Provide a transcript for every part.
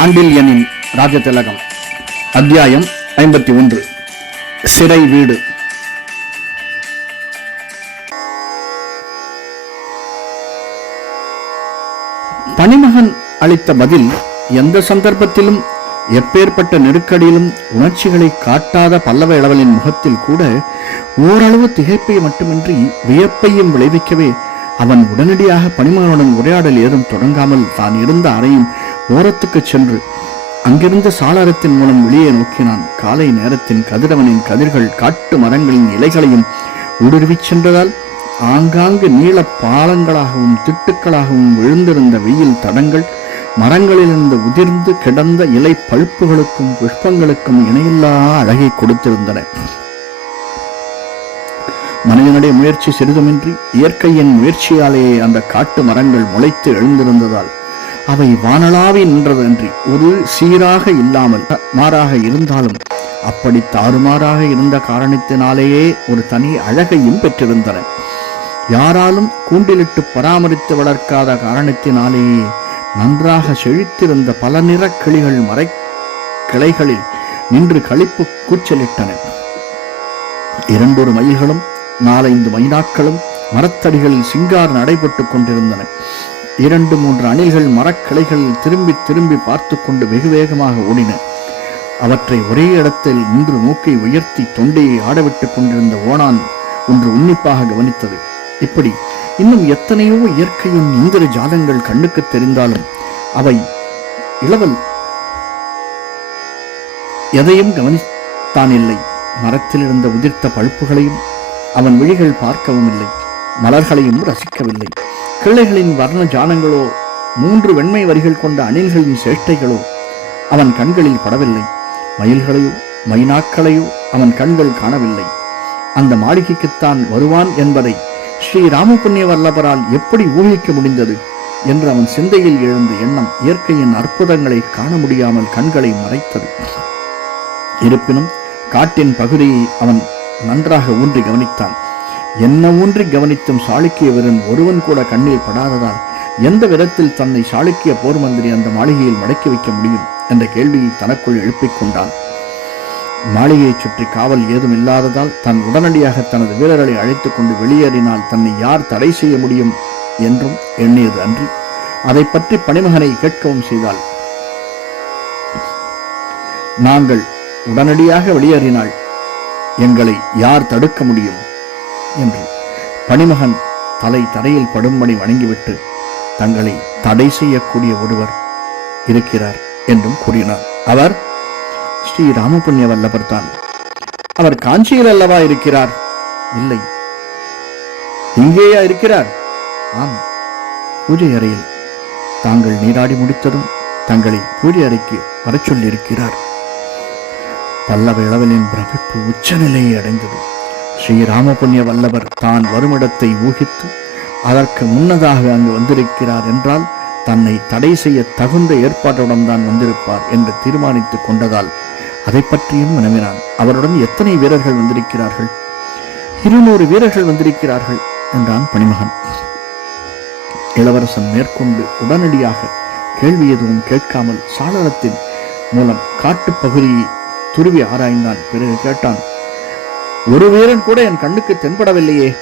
சாண்டில்யனின் ராஜதிலகம் அத்தியாயம் ஐம்பத்தி ஒன்று சிறை வீடு. பணிமகன் அளித்த பதில் எந்த சந்தர்ப்பத்திலும் எப்பேற்பட்ட நெருக்கடியிலும் உணர்ச்சிகளை காட்டாத பல்லவ இளவலின் முகத்தில் கூட ஓரளவு திகைப்பை மட்டுமின்றி வியப்பையும் விளைவிக்கவே அவன் உடனடியாக பணிமகனுடன் உரையாடல் ஏதும் தொடங்காமல் தான் இருந்த அறையின் ஓரத்துக்கு சென்று அங்கிருந்த சாளரத்தின் மூலம் வெளியே நோக்கினான் காலை நேரத்தின் கதிரவனின் கதிர்கள் காட்டு மரங்களின் இலைகளையும் ஊடுருவிச் சென்றதால் ஆங்காங்கு நீள பாலங்களாகவும் திட்டுக்களாகவும் விழுந்திருந்த வெயில் தடங்கள் மரங்களிலிருந்து உதிர்ந்து கிடந்த இலை பழுப்புகளுக்கும் புஷ்பங்களுக்கும் இணையில்லா அழகை கொடுத்திருந்தன. மனிதனுடைய முயற்சி சிறிதுமின்றி இயற்கையின் முயற்சியாலேயே அந்த காட்டு மரங்கள் முளைத்து எழுந்திருந்ததால் அவை வானளாவி நின்றதன்றி ஒரு சீராக இல்லாமல் மாறாக இருந்தாலும் அப்படி தாறுமாறாக இருந்த காரணத்தினாலேயே ஒரு தனி அழகையும் பெற்றிருந்தன. யாராலும் கூண்டிலிட்டு பராமரித்து வளர்க்காத காரணத்தினாலேயே நன்றாக செழித்திருந்த பல நிற கிளிகள் மறை கிளைகளில் நின்று களிப்பு கூச்சலிட்டன. இரண்டொரு மயில்களும் நாலைந்து மைனாக்களும் மரத்தடிகளில் சிங்கார் நடைபெற்றுக் கொண்டிருந்தன. இரண்டு மூன்று அணில்கள் மரக்கிளைகளில் திரும்பி திரும்பி பார்த்து கொண்டு வெகு வேகமாக ஓடின. அவற்றை ஒரே இடத்தில் நின்று மூக்கை உயர்த்தி தொண்டையை ஆடவிட்டுக் கொண்டிருந்த ஓணான் ஒன்று உன்னிப்பாக கவனித்தது. இப்படி இன்னும் எத்தனையோ இயற்கையின் இந்திர ஜாலங்கள் கண்ணுக்கு தெரிந்தாலும் அவை இளவல் எதையும் கவனித்தான் இல்லை மரத்தில் இருந்த உதிர்த்த பழுப்புகளையும் அவன் விழிகள் பார்க்கவும் இல்லை. மலர்களையும் ரசிக்கவில்லை. கிளைகளின் வர்ண ஜானங்களோ மூன்று வெண்மை வரிகள் கொண்ட அணில்களின் சேட்டைகளோ அவன் கண்களில் படவில்லை. மயில்களையோ மைனாக்களையோ அவன் கண்கள் காணவில்லை. அந்த மாளிகைக்குத்தான் வருவான் என்பதை ஸ்ரீ ராமபுண்ணிய வல்லபரால் எப்படி ஊகிக்க முடிந்தது என்று அவன் சிந்தையில் எழுந்த எண்ணம் இயற்கையின் அற்புதங்களை காண முடியாமல் கண்களை மறைத்தது. இருப்பினும் காட்டின் பகுதியை அவன் நன்றாக ஊன்றி கவனித்தான். என்ன ஊன்றி கவனித்தும் சாளுக்கியவரன் ஒருவன் கூட கண்ணில் படாததால் எந்த விதத்தில் தன்னை சாளுக்கிய போர் மந்திரி அந்த மாளிகையில் மடக்கி வைக்க முடியும் என்ற கேள்வியை தனக்குள் எழுப்பிக் கொண்டான். மாளிகையைச் சுற்றி காவல் ஏதும் இல்லாததால் தன் உடனடியாக தனது வீரர்களை அழைத்துக் கொண்டு வெளியேறினால் தன்னை யார் தடை செய்ய முடியும் என்றும் எண்ணியது அன்றி அதை பற்றி பணிமகனை கேட்கவும் செய்தாள். நாங்கள் உடனடியாக வெளியேறினாள் எங்களை யார் தடுக்க முடியும்? என்று. பணிமகன் தலை தரையில் படும்படி வணங்கிவிட்டு தங்களை தடை செய்யக்கூடிய ஒருவர் இருக்கிறார் என்றும் கூறினார் அவர் ஸ்ரீ ராமபுண்ணிய வல்லவர் தான். அவர் காஞ்சியில் அல்லவா இருக்கிறார்? இல்லை. இங்கேயா இருக்கிறார்? ஆம். பூஜை அறையில். தாங்கள் நீராடி முடித்ததும் தங்களை பூஜை அறைக்கு வரச் சொல்லியிருக்கிறார். பல்லவ இளவலின் பிரமிப்பு உச்சநிலையை அடைந்தது. ஸ்ரீராமபுண்ணிய வல்லவர் தான் வருமிடத்தை ஊகித்து அதற்கு முன்னதாக அங்கு வந்திருக்கிறார் என்றால் தன்னை தடை செய்ய தகுந்த ஏற்பாட்டுடன் தான் வந்திருப்பார் என்று தீர்மானித்துக் கொண்டதால் அதை பற்றியும் வினவினான் அவருடன் எத்தனை வீரர்கள் வந்திருக்கிறார்கள்? இருநூறு வீரர்கள் வந்திருக்கிறார்கள் என்றான் பணிமகன். இளவரசன் மேற்கொண்டு உடனடியாக கேள்வி எதுவும் கேட்காமல் சாளரத்தின் மூலம் காட்டுப்பகுதியை துருவி ஆராய்ந்தான். பிறகு கேட்டான் ஒரு வீரன் கூட என் கண்ணுக்கு தென்படவில்லையே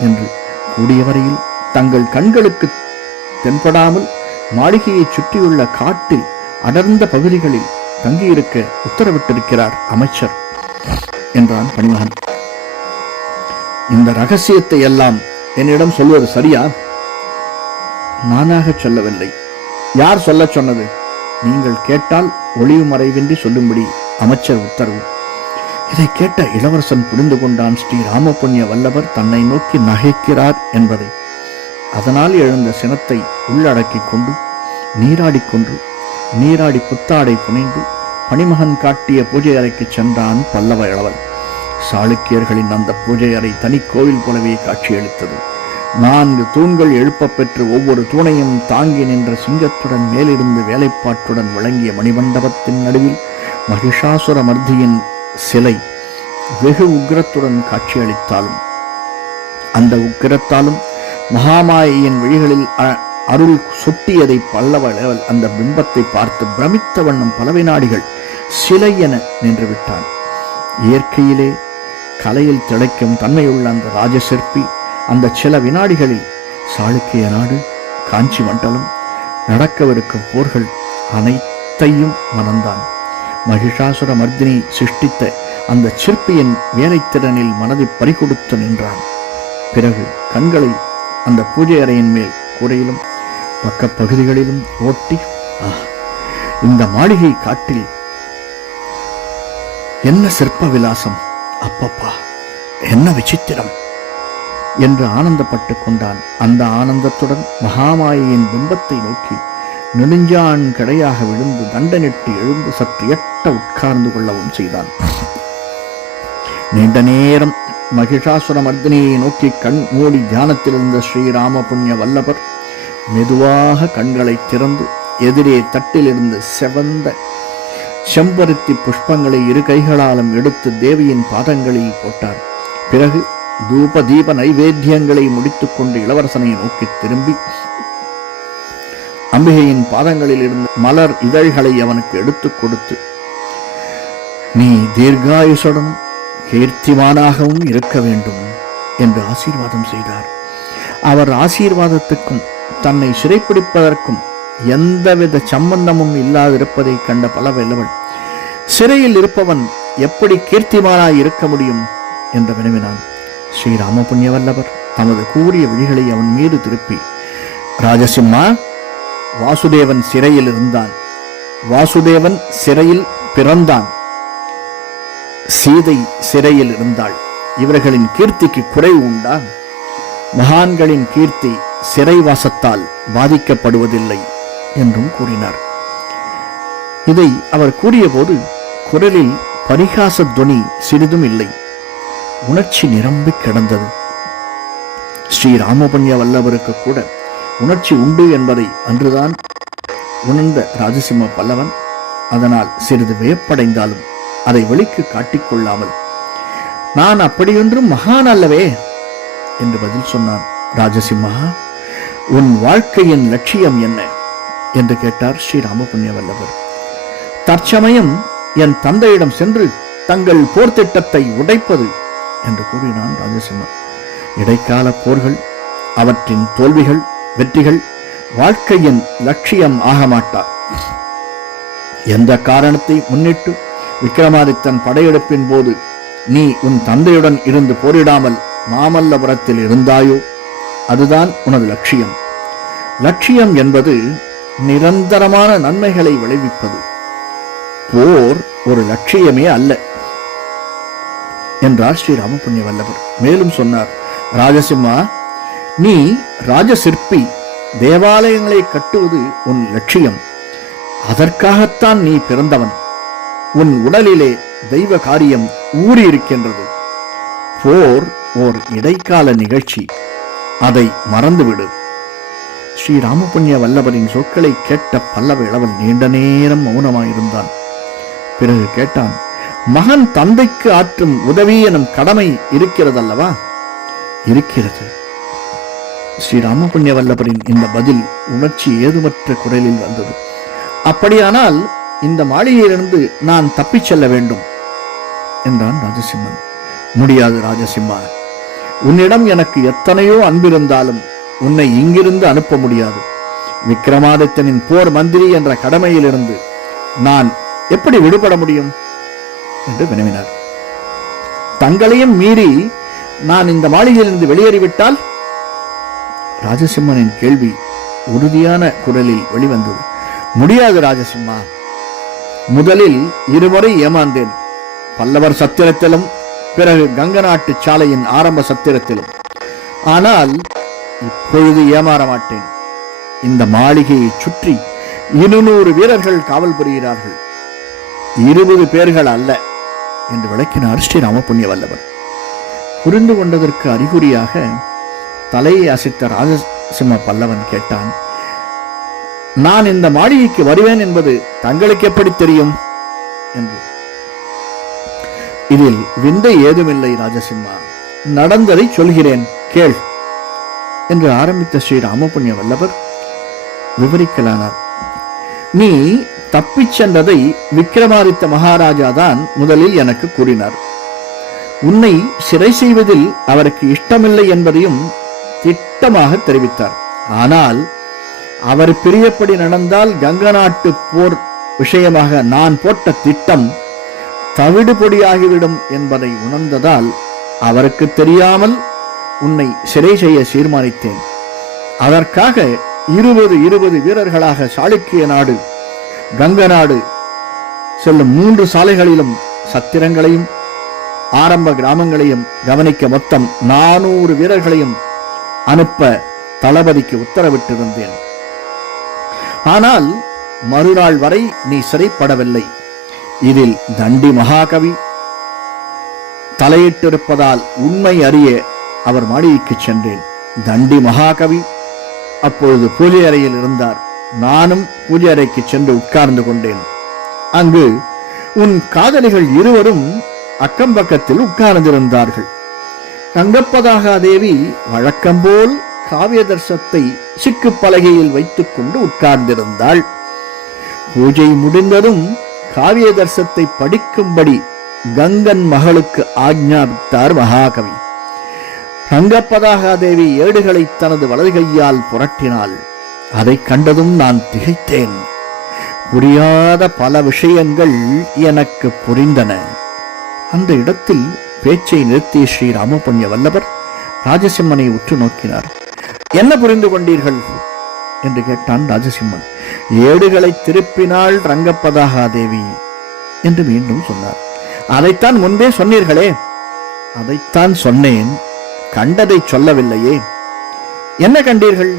என்று கூடியவரையில் தங்கள் கண்களுக்கு தென்படாமல் மாளிகையை சுற்றியுள்ள காட்டில் அடர்ந்த பகுதிகளில் தங்கியிருக்க உத்தரவிட்டிருக்கிறார் அமைச்சர் என்றான் பணிமகன். இந்த ரகசியத்தை எல்லாம் என்னிடம் சொல்வது சரியா? நானாக சொல்லவில்லை. யார் சொல்லச் சொன்னது? நீங்கள் கேட்டால் ஒளிவு மறைவின்றி சொல்லும்படி அமைச்சர் உத்தரவு. இதை கேட்ட இளவரசன் புரிந்து கொண்டான் ஸ்ரீ ராமபுண்ணிய வல்லவர் தன்னை நோக்கி நகைக்கிறார் என்பதை. அதனால் எழுந்த சினத்தை உள்ளடக்கிக் கொண்டு நீராடிக்கொண்டு நீராடி புத்தாடை புனைந்து பணிமகன் காட்டிய பூஜை அறைக்கு சென்றான் பல்லவ இளவன் சாளுக்கியர்களின் அந்த பூஜை அறை தனி கோவில் போலவே காட்சியளித்தது. நான்கு தூண்கள் எழுப்பப்பெற்று ஒவ்வொரு தூணையும் தாங்கி நின்ற சிங்கத்துடன் மேலிருந்து வேலைப்பாட்டுடன் விளங்கிய மணிமண்டபத்தின் நடுவில் மகிஷாசுர மர்தியின் சிலை வெகு உக்கிரத்துடன் காட்சியளித்தாலும் அந்த உக்கிரத்தாலும் மகாமாயின் விழிகளில் அருள் சொட்டியதை பல்லவ அந்த பிம்பத்தை பார்த்து பிரமித்த வண்ணம் பல வினாடிகள் சிலை என நின்று விட்டான் இயற்கையிலே கலையில் திளைக்கும் தன்மையுள்ள அந்த ராஜசிற்பி அந்த சில வினாடிகளில் சாளுக்கிய நாடு காஞ்சி மண்டலம் நடக்கவிருக்கும் போர்கள் அனைத்தையும் மணந்தான். மகிஷாசுர மர்தினி சிருஷ்டித்த அந்த சிற்பியின் வேலைத்திறனில் மனதை பறிகொடுத்து நின்றான். பிறகு கண்களை அந்த பூஜை அறையின் மேல் கூரையிலும் பக்க பகுதிகளிலும் ஓட்டி இந்த மாளிகை காட்டில் என்ன சிற்ப விலாசம் அப்பப்பா என்ன விசித்திரம்! என்று ஆனந்தப்பட்டு கொண்டான். அந்த ஆனந்தத்துடன் மகாமாயையின் பிம்பத்தை நோக்கி நெடுஞ்சான் கடையாக விழுந்து தண்டனிட்டு எழுந்து சற்று எட்ட உட்கார்ந்து கொள்ளவும் செய்தான். நீண்ட நேரம் மகிஷாசுர மர்தினியை நோக்கி கண் மூடி தியானத்தில் இருந்த ஸ்ரீராம புண்ணிய வல்லபர் மெதுவாக கண்களை திறந்து எதிரே தட்டில் இருந்து செவந்த செம்பருத்தி புஷ்பங்களை இரு கைகளாலும் எடுத்து தேவியின் பாதங்களில் போட்டார். பிறகு தூப தீப நைவேத்தியங்களை முடித்துக்கொண்டு இளவரசனை நோக்கி திரும்பி அம்பிகையின் பாதங்களில் இருந்த மலர் இதழ்களை அவனுக்கு எடுத்துக் கொடுத்து நீ தீர்காயுஷனும் கீர்த்திமானாகவும் இருக்க வேண்டும் என்று ஆசீர்வாதம் செய்தார். அவர் ஆசீர்வாதத்துக்கும் தன்னை சிறைப்பிடிப்பதற்கும் எந்தவித சம்பந்தமும் இல்லாதிருப்பதை கண்ட பல வெல்லவள் சிறையில் இருப்பவன் எப்படி கீர்த்திமானாய் இருக்க முடியும்? என்று வினவினான். ஸ்ரீராம புண்ணியவல்லவர் தமது கூறிய விழிகளை அவன் மீது திருப்பி ராஜசிம்மா வாசுதேவன் சிறையில் இருந்தான். வாசுதேவன் சிறையில் பிறந்தான். சீதை சிறையில் இருந்தாள். இவர்களின் கீர்த்திக்கு குறைவு உண்டா? மகான்களின் கீர்த்தி சிறைவாசத்தால் பாதிக்கப்படுவதில்லை என்றும் கூறினார். இதை அவர் கூறியபோது குரலில் பரிகாச துவனி சிறிதும் இல்லை. உணர்ச்சி நிரம்பி கிடந்தது. ஸ்ரீ ராமபண்ய வல்லவருக்கு கூட உணர்ச்சி உண்டு என்பதை அன்றுதான் உணர்ந்த ராஜசிம்ம பல்லவன் அதனால் சிறிது வியப்படைந்தாலும் அதை வெளிக்கு காட்டிக்கொள்ளாமல் நான் அப்படியொன்றும் மகான் அல்லவே? என்று பதில் சொன்னான் ராஜசிம்மா. உன் வாழ்க்கையின் லட்சியம் என்ன? என்று கேட்டார் ஸ்ரீ தற்சமயம் என் தந்தையிடம் சென்று தங்கள் போர் திட்டத்தை உடைப்பது என்று கூறினான் ராஜசிம்மன் இடைக்கால போர்கள் அவற்றின் தோல்விகள் வெற்றிகள் வாழ்க்கையின் லட்சியம் ஆக மாட்டார் எந்த காரணத்தை முன்னிட்டு விக்ரமாதித்தன் படையெடுப்பின் போது நீ உன் தந்தையுடன் இருந்து போரிடாமல் மாமல்லபுரத்தில் இருந்தாயோ? அதுதான் உனது லட்சியம். லட்சியம் என்பது நிரந்தரமான நன்மைகளை விளைவிப்பது. போர் ஒரு லட்சியமே அல்ல என்றார் ஸ்ரீ ராமபுண்ணிய வல்லவர் மேலும் சொன்னார் ராஜசிம்மா நீ ராஜசிற்பி தேவாலயங்களை கட்டுவது உன் லட்சியம். அதற்காகத்தான் நீ பிறந்தவன். உன் உடலிலே தெய்வ காரியம் ஊறியிருக்கின்றது. போர் ஓர் இடைக்கால நிகழ்ச்சி. அதை மறந்துவிடு. ஸ்ரீ ராமபுண்ணிய வல்லவரின் சொற்களை கேட்ட பல்லவ இளவல் நீண்ட நேரம் மௌனமாயிருந்தான். பிறகு கேட்டான் மகன் தந்தைக்கு ஆற்றும் உதவி எனும் கடமை இருக்கிறதல்லவா? இருக்கிறது. ஸ்ரீ ராமபுண்ணிய வல்லபரின் இந்த பதில் உணர்ச்சி ஏதுமற்ற குரலில் வந்தது. அப்படியானால் இந்த மாளிகையிலிருந்து நான் தப்பிச் செல்ல வேண்டும் என்றான் ராஜசிம்மன். முடியாது ராஜசிம்மா. உன்னிடம் எனக்கு எத்தனையோ அன்பிருந்தாலும் உன்னை இங்கிருந்து அனுப்ப முடியாது. விக்ரமாதித்தனின் போர் மந்திரி என்ற கடமையிலிருந்து நான் எப்படி விடுபட முடியும்? என்று வினவினார். தங்களையும் மீறி நான் இந்த மாளிகையிலிருந்து வெளியேறிவிட்டால் ராஜசிம்மனின் கேள்வி உறுதியான குரலில் வெளிவந்தது. முடியாது ராஜசிம்மா. முதலில் இருமுறை ஏமாந்தேன். பல்லவர் சத்திரத்திலும் பிறகு கங்க நாட்டு சாலையின் ஆரம்ப சத்திரத்திலும். ஆனால் இப்பொழுது ஏமாற மாட்டேன். இந்த மாளிகையை சுற்றி இருநூறு வீரர்கள் காவல் புரிகிறார்கள். இருபது பேர்கள் அல்ல என்று விளக்கினார் ஸ்ரீராம புண்ணிய வல்லவர் புரிந்து கொண்டதற்கு அறிகுறியாக தலையை அசைத்த ராஜசிம்ம பல்லவன் கேட்டான் நான் இந்த மாளிகைக்கு வருவேன் என்பது தங்களுக்கு எப்படி தெரியும்? என்று. இதில் விந்தை ஏதுமில்லை ராஜசிம்மா. நடந்ததை சொல்கிறேன். கேள். என்று ஆரம்பித்த ஸ்ரீ ராமபுண்ணிய வல்லவர் விவரிக்கலானார். நீ தப்பிச் சென்றதை விக்ரமாதித்த மகாராஜா தான் முதலில் எனக்கு கூறினார். உன்னை சிறை செய்வதில் அவருக்கு இஷ்டமில்லை என்பதையும் திட்டமாக தெரிவித்தார். ஆனால் அவர் பிரியப்படி நடந்தால் கங்க நாட்டு போர் விஷயமாக நான் போட்ட திட்டம் தவிடுபொடியாகிவிடும் என்பதை உணர்ந்ததால் அவருக்கு தெரியாமல் உன்னை சிறை செய்ய தீர்மானித்தேன். அதற்காக இருபது இருபது வீரர்களாக சாளுக்கிய நாடு கங்க நாடு செல்லும் மூன்று சாலைகளிலும் சத்திரங்களையும் ஆரம்ப கிராமங்களையும் கவனிக்க மொத்தம் நானூறு வீரர்களையும் அனுப்ப தளபதிக்கு உத்தரவிட்டிருந்தேன். ஆனால் மறுநாள் வரை நீ சிறைப்படவில்லை. இதில் தண்டி மகாகவி தலையிட்டிருப்பதால் உண்மை அறிய அவர் மாளிகைக்கு சென்றேன். தண்டி மகாகவி அப்பொழுது பூஜை அறையில் இருந்தார். நானும் பூஜை அறைக்கு சென்று உட்கார்ந்து கொண்டேன். அங்கு உன் காதலிகள் இருவரும் அக்கம் பக்கத்தில் உட்கார்ந்திருந்தார்கள். தங்கப்பதாகா தேவி வழக்கம்போல் காவிய தர்சத்தை சிக்கு பலகையில் வைத்துக் கொண்டு உட்கார்ந்திருந்தாள். பூஜை முடிந்ததும் காவிய தர்சத்தை படிக்கும்படி கங்கன் மகளுக்கு ஆக்ஞாபித்தார் மகாகவி. தங்கப்பதாகா தேவி ஏடுகளை தனது வலது கையால் புரட்டினாள். அதை கண்டதும் நான் திகைத்தேன். புரியாத பல விஷயங்கள் எனக்கு புரிந்தன. அந்த இடத்தில் பேச்சை நிறுத்தி ஸ்ரீ ராமபுண்ய வல்லவர் ராஜசிம்மனை உற்று நோக்கினார். என்ன புரிந்து கொண்டீர்கள்? என்று கேட்டான் ராஜசிம்மன். ஏடுகளை திருப்பினாள் ரங்கப்பதாகா தேவி என்று மீண்டும் சொன்னார். அதைத்தான் முன்பே சொன்னீர்களே. அதைத்தான் சொன்னேன். கண்டதை சொல்லவில்லையே. என்ன கண்டீர்கள்?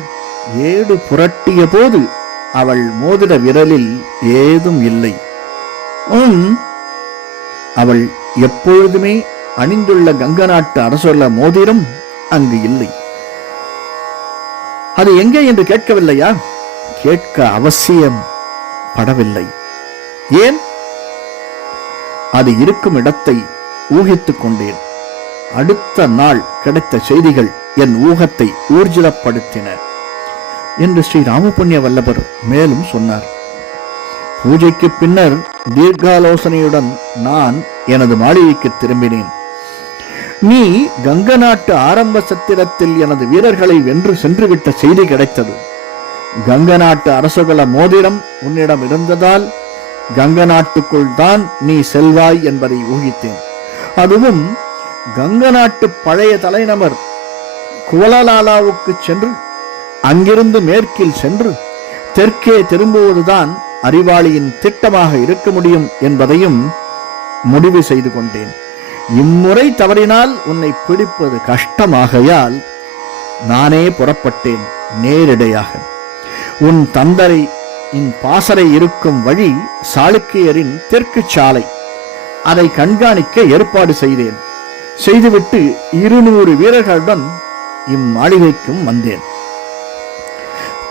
ஏடு புரட்டிய போது அவள் மோதிர விரலில் ஏதும் இல்லை. உம்? அவள் எப்பொழுதுமே அணிந்துள்ள கங்க நாட்டு அரசர்ல மோதிரம் அங்கு இல்லை. அது எங்கே என்று கேட்கவில்லையா? கேட்க அவசியம் படவில்லை. ஏன்? அது இருக்கும் இடத்தை ஊகித்துக் கொண்டேன். அடுத்த நாள் கிடைத்த செய்திகள் என் ஊகத்தை ஊர்ஜிதப்படுத்தின என்று ஸ்ரீ ராமபுண்ணிய வல்லபர் மேலும் சொன்னார். பூஜைக்கு பின்னர் தீர்காலோசனையுடன் நான் எனது மாளிகைக்கு திரும்பினேன். நீ கங்க நாட்டு ஆரம்ப சத்திரத்தில் எனது வீரர்களை வென்று சென்றுவிட்ட செய்தி கிடைத்தது. கங்க நாட்டு அரசுகள மோதிரம் உன்னிடம் இருந்ததால் கங்க நாட்டுக்குள் தான் நீ செல்வாய் என்பதை ஊகித்தேன். அதுவும் கங்க நாட்டு பழைய தலைநமர் குவலலாலாவுக்கு சென்று அங்கிருந்து மேற்கில் சென்று தெற்கே திரும்புவதுதான் அறிவாளியின் திட்டமாக இருக்க முடியும் என்பதையும் முடிவு செய்து கொண்டேன். இம்முறை தவறினால் உன்னை பிடிப்பது கஷ்டமாகையால் நானே புறப்பட்டேன் நேரிடையாக. உன் தந்தரை இன் பாசறை இருக்கும் வழி சாளுக்கியரின் தெற்கு சாலை. அதை கண்காணிக்க ஏற்பாடு செய்தேன். செய்துவிட்டு இருநூறு வீரர்களுடன் இம்மாளிகைக்கும் வந்தேன்.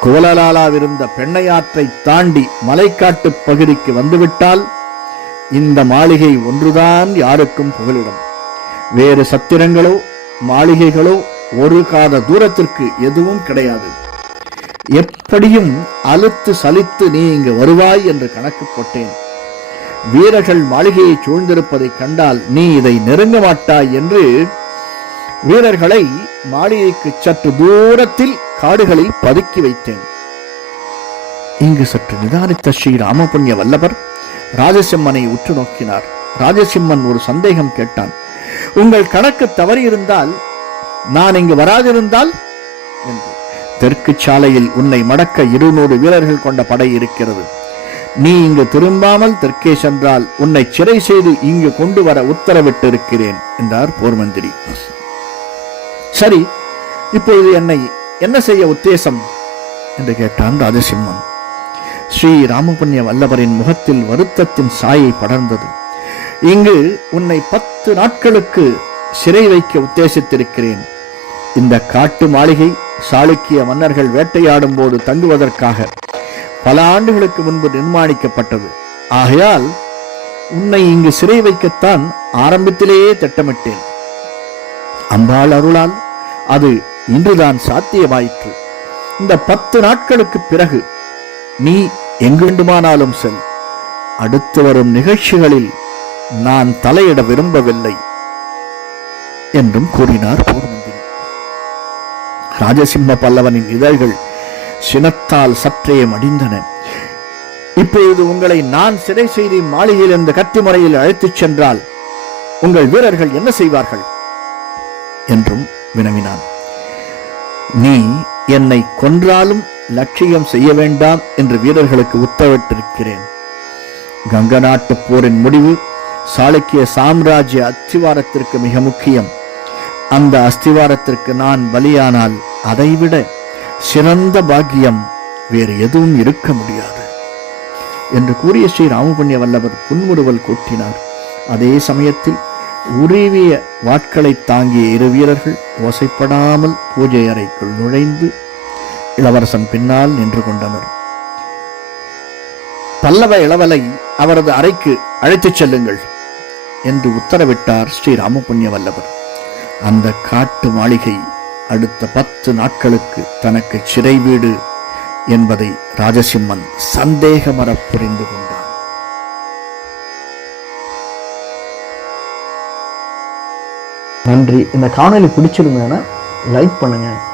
கோலலாலாவிருந்த பெண்ணையாற்றை தாண்டி மலைக்காட்டு பகுதிக்கு வந்துவிட்டால் இந்த மாளிகை ஒன்றுதான் யாருக்கும் புகலிடம். வேறு சத்திரங்களோ மாளிகைகளோ ஒரு காத தூரத்திற்கு எதுவும் கிடையாது. எப்படியும் அழுத்து சலித்து நீ இங்கு வருவாய் என்று கணக்கு போட்டேன். வீரர்கள் மாளிகையை சூழ்ந்திருப்பதை கண்டால் நீ இதை நெருங்க மாட்டாய் என்று வீரர்களை மாளிகைக்கு சற்று தூரத்தில் காடுகளில் பதுக்கி வைத்தேன். இங்கு சற்று நிதானித்த ஸ்ரீ ராமபுண்ணிய வல்லவர் ராஜசிம்மனை உற்று நோக்கினார். ராஜசிம்மன் ஒரு சந்தேகம் கேட்டான். உங்கள் கணக்கு தவறியிருந்தால் நான் இங்கு வராதிருந்தால்? என்று. தெற்கு சாலையில் உன்னை மடக்க இருநூறு வீரர்கள் கொண்ட படை இருக்கிறது. நீ இங்கு திரும்பாமல் தெற்கே சென்றால் உன்னை சிறை செய்து இங்கு கொண்டு வர உத்தரவிட்டிருக்கிறேன் என்றார் போர் மந்திரி சரி இப்பொழுது என்னை என்ன செய்ய உத்தேசம்? என்று கேட்டான் ராஜசிம்மன். ஸ்ரீ ராமபுண்ணிய வல்லவரின் முகத்தில் வருத்தத்தின் சாயை படர்ந்தது. இங்கு உன்னை பத்து நாட்களுக்கு சிறை வைக்க உத்தேசித்திருக்கிறேன். இந்த காட்டு மாளிகை சாளுக்கிய மன்னர்கள் வேட்டையாடும் போது தங்குவதற்காக பல ஆண்டுகளுக்கு முன்பு நிர்மாணிக்கப்பட்டது. ஆகையால் உன்னை இங்கு சிறை வைக்கத்தான் ஆரம்பத்திலேயே திட்டமிட்டேன். அம்பாள் அருளால் அது இன்றுதான் சாத்தியமாயிற்று. இந்த பத்து நாட்களுக்கு பிறகு நீ எங்கெண்டுமானாலும் செல். அடுத்து வரும் நிகழ்ச்சிகளில் நான் தலையிட விரும்பவில்லை என்றும் கூறினார் போர்மந்திரி. ராஜசிம்ம பல்லவனின் இதழ்கள் சினத்தால் சற்றே மடிந்தன. இப்பொழுது உங்களை நான் சிறை செய்து மாளிகையில் இந்த கத்தி முறையில் அழைத்துச் சென்றால் உங்கள் வீரர்கள் என்ன செய்வார்கள்? என்றும் வினவினான். நீ என்னை கொன்றாலும் லட்சியம் செய்ய வேண்டாம் என்று வீரர்களுக்கு உத்தரவிட்டிருக்கிறேன். கங்க நாட்டு போரின் முடிவு சாளுக்கிய சாம்ராஜ்ய அஸ்திவாரத்திற்கு மிக முக்கியம். அந்த அஸ்திவாரத்திற்கு நான் பலியானால் அதைவிட சிறந்த பாக்கியம் வேறு எதுவும் இருக்க முடியாது என்று கூறிய ஸ்ரீ ராமபுண்ணிய வல்லவர் புன்முறுவல் கூட்டினார். அதே சமயத்தில் உருவிய வாட்களை தாங்கிய இரு வீரர்கள் ஓசைப்படாமல் பூஜை அறைக்குள் நுழைந்து இளவரசன் பின்னால் நின்று கொண்டனர். பல்லவ இளவலை அவரது அறைக்கு அழைத்துச் செல்லுங்கள் என்று உத்தரவிட்டார் ஸ்ரீ ராமபுண்ணிய வல்லவர் அந்த காட்டு மாளிகை அடுத்த பத்து நாட்களுக்கு தனக்கு சிறை வீடு என்பதை ராஜசிம்மன் சந்தேகமர புரிந்து கொண்டான். நன்றி. இந்த காணொலி பிடிச்சிருந்தேன்னா லைக் பண்ணுங்கள்